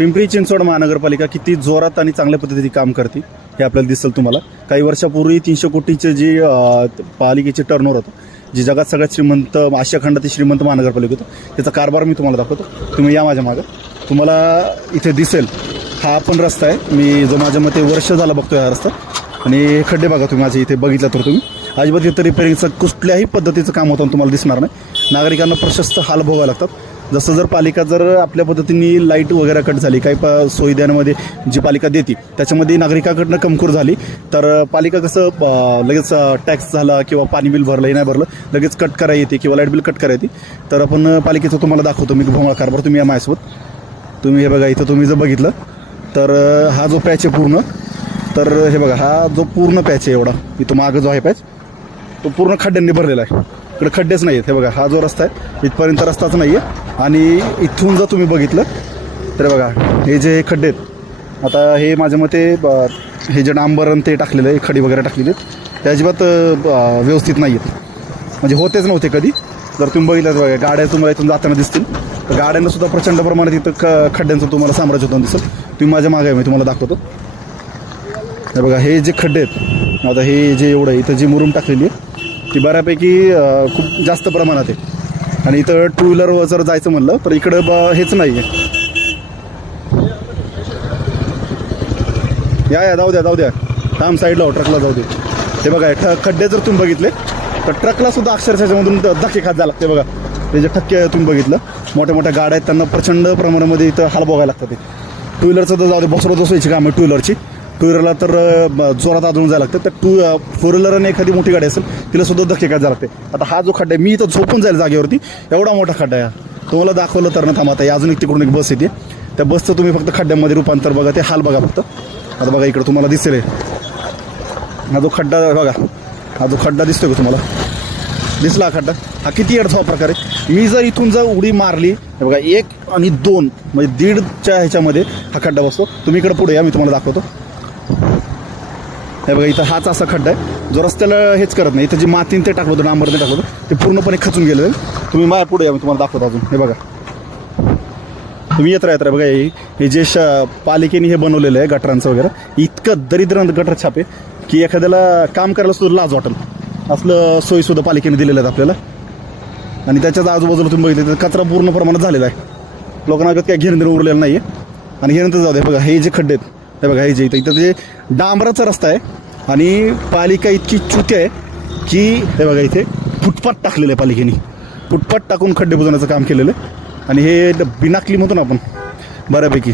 पिंपरी चिंचवड महानगरपालिका किती जोरात आणि चांगल्या पद्धतीने काम करते हे आपल्याला दिसेल तुम्हाला. काही वर्षापूर्वी 300 कोटीचे जी पालिकेचे टर्नओव्हर होतं, जी जगात सगळ्यात श्रीमंत आशिया खंडातील श्रीमंत महानगरपालिका होतं, त्याचा कारभार मी तुम्हाला दाखवतो. तुम्ही या माझ्या मागं, तुम्हाला इथे दिसेल हा पण रस्ता आहे. मी जो माझ्या मते वर्ष झाला बघतोय हा रस्ता. आणि खड्डे बघा तुम्ही माझे इथे बघितलं तर तुम्ही अजिबात इथं रिपेअरिंगचं कुठल्याही पद्धतीचं काम होतं तुम्हाला दिसणार नाही. नागरिकांना प्रशस्त हाल भोगावे लागतात. जसं जर पालिका जर आपल्या पद्धतीने लाईट वगैरे कट झाली, काही सोयी देण्यामध्ये जी पालिका देते त्याच्यामध्ये नागरिकाकडनं कमकुर झाली तर पालिका कसं लगेच टॅक्स झाला किंवा पाणी बिल भरलं हे नाही भरलं लगेच कट करा येते किंवा लाईट बिल कट करा येते. तर आपण पालिकेचं तुम्हाला दाखवतो मी भोंगळा कारभार. तुम्ही या माझ्यासोबत. तुम्ही हे बघा इथं तुम्ही जर बघितलं तर हा जो पॅच आहे पूर्ण, तर हे बघा हा जो पूर्ण पॅच आहे एवढा इथं मागं जो आहे पॅच तो पूर्ण खड्ड्यांनी भरलेला आहे. इकडे खड्डेच नाही आहेत. हे बघा हा जो रस्ता आहे इथपर्यंत रस्ताच नाही आहे. आणि इथून जर तुम्ही बघितलं तर बघा हे जे खड्डे आहेत, आता हे माझ्या मते हे जे डांबरण ते टाकलेलं आहे, खडी वगैरे टाकलेली आहेत, ते अजिबात व्यवस्थित नाही आहेत. म्हणजे होतेच नव्हते कधी. जर तुम्ही बघितलं तर बघा गाड्या तुम्हाला इथून जाताना दिसतील, तर गाड्यांना सुद्धा प्रचंड प्रमाणात इथं खड्ड्यांचं तुम्हाला साम्राज्य होतं दिसेल. तुम्ही माझ्या मागे मी तुम्हाला दाखवतो. हे बघा हे जे खड्डे आहेत, आता हे जे एवढं इथं जी मुरुम टाकलेली आहे ती बऱ्यापैकी खूप जास्त प्रमाणात आहे. आणि इथं टू व्हीलर जर जायचं म्हणलं तर इकडं हेच नाही आहे. या जाऊ द्या थांब साईडला हो, ट्रकला जाऊ दे. हे बघा खड्डे जर तुम्ही बघितले तर ट्रकला सुद्धा अक्षरशःमधून धक्के खात जायला लागते. बघा हे जे ठक्के तुम्ही बघितलं, मोठ्या मोठ्या गाड्या आहेत त्यांना प्रचंड प्रमाणामध्ये इथं हाल भोगायला लागतात. टू व्हीलरचं तर जाऊ दे, बसवायची काम आहे टू व्हीलरची. टू व्हीलरला तर जोरात आदळून जायला लागतं. तर फोर व्हीलर आणि एखादी मोठी गाडी असेल तिला सुद्धा धक्के काय जायला लागते. आता हा जो खड्डा आहे मी इथं झोपून जाईल जागेवरती, एवढा मोठा खड्डा आहे. तुम्हाला दाखवलं तर ना थांबा. आता अजून एक तिकडून एक बस येते, त्या बसचं तुम्ही फक्त खड्ड्यामध्ये रूपांतर बघा, ते हाल बघा फक्त. आता बघा इकडं तुम्हाला दिसेल हा जो खड्डा बघा, हा जो खड्डा दिसतोय का तुम्हाला, दिसला हा खड्डा? हा किती अडथळा प्रकार आहे. मी जर इथून जर उडी मारली बघा 1 आणि 2 म्हणजे 1.5च्या ह्याच्यामध्ये हा खड्डा बसतो. तुम्ही इकडं पुढे या, मी तुम्हाला दाखवतो. हे बघा इथं हाच असा खड्डा आहे जो रस्त्याला हेच करत नाही. इथं जी मातीन ते टाकलं होतं, डांबरने टाकलं होतं, ते पूर्णपणे खचून गेलेलं आहे. तुम्ही माझ्या पुढे या, मी तुम्हाला दाखवतो अजून. हे बघा तुम्ही येत राहता बघा हे जे पालिकेने हे बनवलेलं आहे गटरांचं वगैरे, इतकं दरिद्र गटर छापे की एखाद्याला काम करायला सुद्धा लाज वाटेल असलं सोयीसुद्धा पालिकेने दिलेलं आहेत आपल्याला. आणि त्याच्याच आजूबाजूला तुम्ही बघितलं तर कचरा पूर्ण प्रमाणात झालेला आहे. लोकांना काय घेणं उरलेलं नाही आहे. आणि हे नंतर जाऊ दे बघा हे जे खड्डे आहेत, हे बघा हे जे इथं जे डांबराचा रस्ता आहे आणि पालिका इतकी चुती आहे की हे बघा इथे फुटपाथ टाकलेलं आहे पालिकेने. फुटपाथ टाकून खड्डे बुजवण्याचं काम केलेलं आहे. आणि हे बिनाकली म्हणतो ना आपण बऱ्यापैकी